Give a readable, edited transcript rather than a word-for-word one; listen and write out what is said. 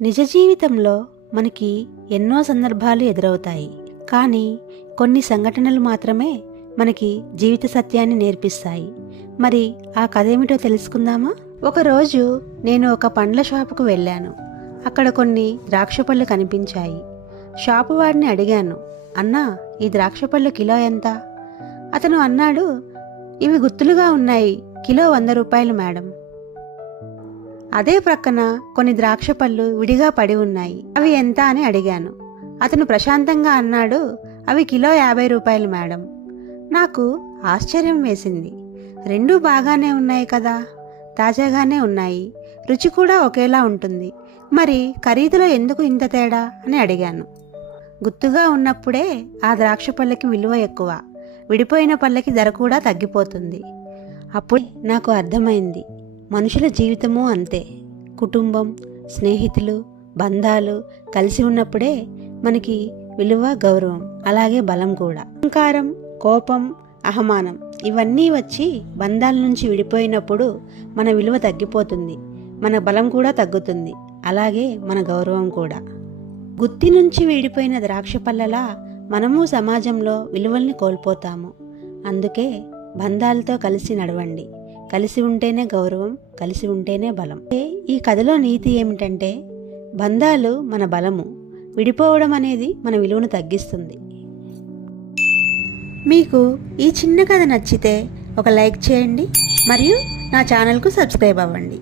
నిజ జీవితంలో మనకి ఎన్నో సందర్భాలు ఎదురవుతాయి. కానీ కొన్ని సంఘటనలు మాత్రమే మనకి జీవిత సత్యాన్ని నేర్పిస్తాయి. మరి ఆ కథ ఏమిటో తెలుసుకుందామా? ఒకరోజు నేను ఒక పండ్ల షాపుకు వెళ్ళాను. అక్కడ కొన్ని ద్రాక్ష పళ్ళు కనిపించాయి. షాపు వాడిని అడిగాను, అన్నా, ఈ ద్రాక్ష పళ్ళు కిలో ఎంత? అతను అన్నాడు, ఇవి గుత్తులుగా ఉన్నాయి, కిలో 100 రూపాయలు మేడం. అదే ప్రక్కన కొన్ని ద్రాక్ష పళ్ళు విడిగా పడి ఉన్నాయి. అవి ఎంత అని అడిగాను. అతను ప్రశాంతంగా అన్నాడు, అవి కిలో 50 రూపాయలు మేడం. నాకు ఆశ్చర్యం వేసింది. రెండూ బాగానే ఉన్నాయి కదా, తాజాగానే ఉన్నాయి, రుచి కూడా ఒకేలా ఉంటుంది. మరి ఖరీదులో ఎందుకు ఇంత తేడా అని అడిగాను. గుత్తుగా ఉన్నప్పుడే ఆ ద్రాక్ష పళ్ళకి విలువ ఎక్కువ, విడిపోయిన పళ్ళకి ధర కూడా తగ్గిపోతుంది. అప్పుడు నాకు అర్థమైంది, మనుషుల జీవితము అంతే. కుటుంబం, స్నేహితులు, బంధాలు కలిసి ఉన్నప్పుడే మనకి విలువ, గౌరవం, అలాగే బలం కూడా. అహంకారం, కోపం, అహమానం ఇవన్నీ వచ్చి బంధాల నుంచి విడిపోయినప్పుడు మన విలువ తగ్గిపోతుంది, మన బలం కూడా తగ్గుతుంది, అలాగే మన గౌరవం కూడా. గుత్తి నుంచి విడిపోయిన ద్రాక్ష పళ్ళలా మనము సమాజంలో విలువల్ని కోల్పోతాము. అందుకే బంధాలతో కలిసి నడవండి. కలిసి ఉంటేనే గౌరవం, కలిసి ఉంటేనే బలం. ఈ కథలో నీతి ఏమిటంటే, బంధాలు మన బలము, విడిపోవడం అనేది మన విలువను తగ్గిస్తుంది. మీకు ఈ చిన్న కథ నచ్చితే ఒక లైక్ చేయండి, మరియు నా ఛానల్కు సబ్స్క్రైబ్ అవ్వండి.